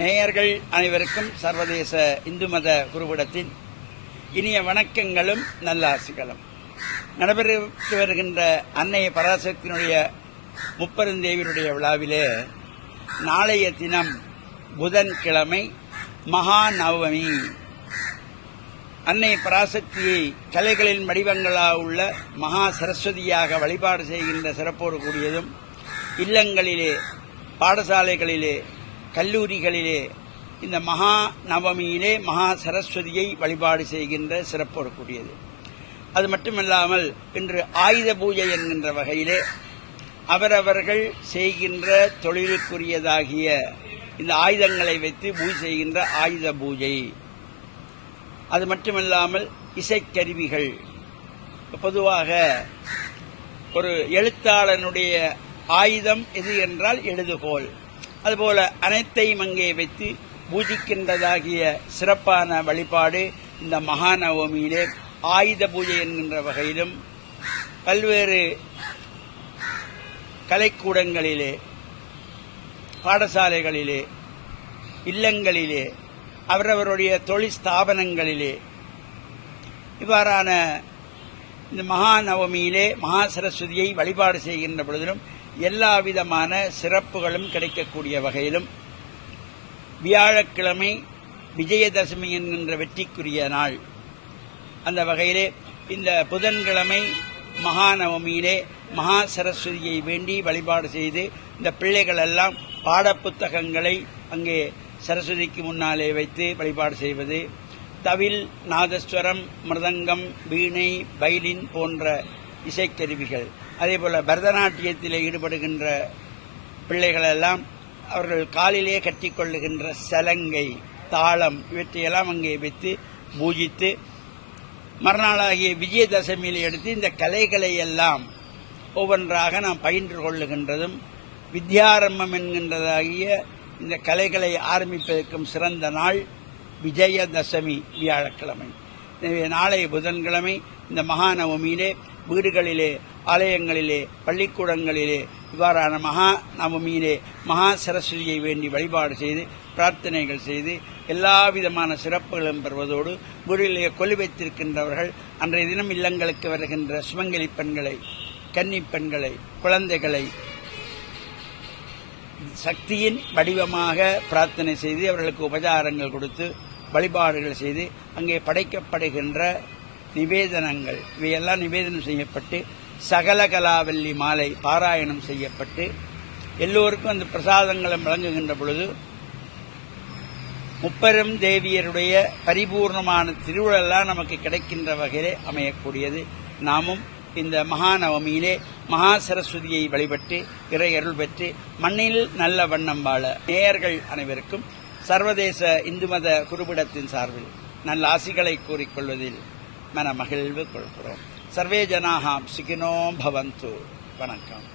நேயர்கள் அனைவருக்கும் சர்வதேச இந்து மத குருவிடத்தின் இனிய வணக்கங்களும் நல்லாசிகளும். நடைபெற்று வருகின்ற அன்னைய பராசக்தியினுடைய முப்பெருந்தேவியருடைய விழாவிலே நாளைய தினம் புதன்கிழமை மகா நவமி அன்னை பராசக்தியை கலைகளின் வடிவங்களாக உள்ள மகா சரஸ்வதியாக வழிபாடு செய்கின்ற சிறப்போடு கூடியதும் இல்லங்களிலே பாடசாலைகளிலே கல்லூரிகளிலே இந்த மகா நவமியிலே மகா சரஸ்வதியை வழிபாடு செய்கின்ற சிறப்போடு கூடியது அது மட்டுமல்லாமல் இன்று ஆயுத பூஜை என்கின்ற வகையிலே அவரவர்கள் செய்கின்ற தொழிலுக்குரியதாகிய இந்த ஆயுதங்களை வைத்து பூஜை செய்கின்ற ஆயுத பூஜை. அது மட்டுமல்லாமல் இசைக்கருவிகள். பொதுவாக ஒரு எழுத்தாளனுடைய ஆயுதம் எது என்றால் எழுதுகோல் அதுபோல அனைத்தையும் அங்கே வைத்து பூஜிக்கின்றதாகிய சிறப்பான வழிபாடு இந்த மகாநவமியிலே ஆயுத பூஜை என்கின்ற வகையிலும் பல்வேறு கலைக்கூடங்களிலே பாடசாலைகளிலே இல்லங்களிலே அவரவருடைய தொழில் ஸ்தாபனங்களிலே இவ்வாறான இந்த மகாநவமியிலே மகா சரஸ்வதியை வழிபாடு செய்கின்ற பொழுதிலும் எல்லா விதமான சிறப்புகளும் கிடைக்கக்கூடிய வகையிலும் வியாழக்கிழமை விஜயதசமி என்கின்ற வெற்றிக்குரிய நாள். அந்த வகையிலே இந்த புதன்கிழமை மகாநவமியிலே மகா சரஸ்வதியை வேண்டி வழிபாடு செய்து இந்த பிள்ளைகள் எல்லாம் பாடப்புத்தகங்களை அங்கே சரஸ்வதிக்கு முன்னாலே வைத்து வழிபாடு செய்வது தவில் நாதஸ்வரம் மிருதங்கம் வீணை பைலின் போன்ற இசைக்கருவிகள். அதேபோல பரதநாட்டியத்தில் ஈடுபடுகின்ற பிள்ளைகளெல்லாம் அவர்கள் காலிலே கட்டிக்கொள்ளுகின்ற சலங்கை தாளம் இவற்றையெல்லாம் அங்கே வைத்து பூஜித்து மறுநாளாகிய விஜயதசமியில் எடுத்து இந்த கலைகளை எல்லாம் ஒவ்வொன்றாக நாம் பயின்று கொள்ளுகின்றதும் வித்யாரம்பம் என்கின்றதாகிய இந்த கலைகளை ஆரம்பிப்பதற்கும் சிறந்த நாள் விஜயதசமி வியாழக்கிழமை. எனவே நாளை புதன்கிழமை இந்த மகாநவமியிலே வீடுகளிலே ஆலயங்களிலே பள்ளிக்கூடங்களிலே இவ்வாறான மகா நவமியிலே மகா சரஸ்வதியை வேண்டி வழிபாடு செய்து பிரார்த்தனைகள் செய்து எல்லா விதமான சிறப்புகளும் பெறுவதோடு வீடுகளிலே கொலு வைத்திருக்கின்றவர்கள் அன்றைய தினம் இல்லங்களுக்கு வருகின்ற சுமங்கலி பெண்களை கன்னி பெண்களை குழந்தைகளை சக்தியின் வடிவமாக பிரார்த்தனை செய்து அவர்களுக்கு உபச்சாரங்கள் கொடுத்து வழிபாடுகள் செய்து அங்கே படைக்கப்படுகின்ற நிவேதனங்கள் இவையெல்லாம் நிவேதனம் செய்யப்பட்டு சகலகலாவல்லி மாலை பாராயணம் செய்யப்பட்டு எல்லோருக்கும் அந்த பிரசாதங்களை வழங்குகின்ற பொழுது முப்பெரும் தேவியருடைய பரிபூர்ணமான திருவிழெல்லாம் நமக்கு கிடைக்கின்ற வகையிலே அமையக்கூடியது. நாமும் இந்த மகாநவமியிலே மகா சரஸ்வதியை வழிபட்டு இறை அருள் பெற்று மண்ணில் நல்ல வண்ணம் வாழ நேயர்கள் அனைவருக்கும் சர்வதேச இந்து மத குருபிடத்தின் சார்பில் நல்ல ஆசிகளை கூறிக்கொள்வதில் மன மகிழ்வு கொள்கிறோம் சர்வே ஜனாகாம் சுகினோ பவந்து வணக்கம்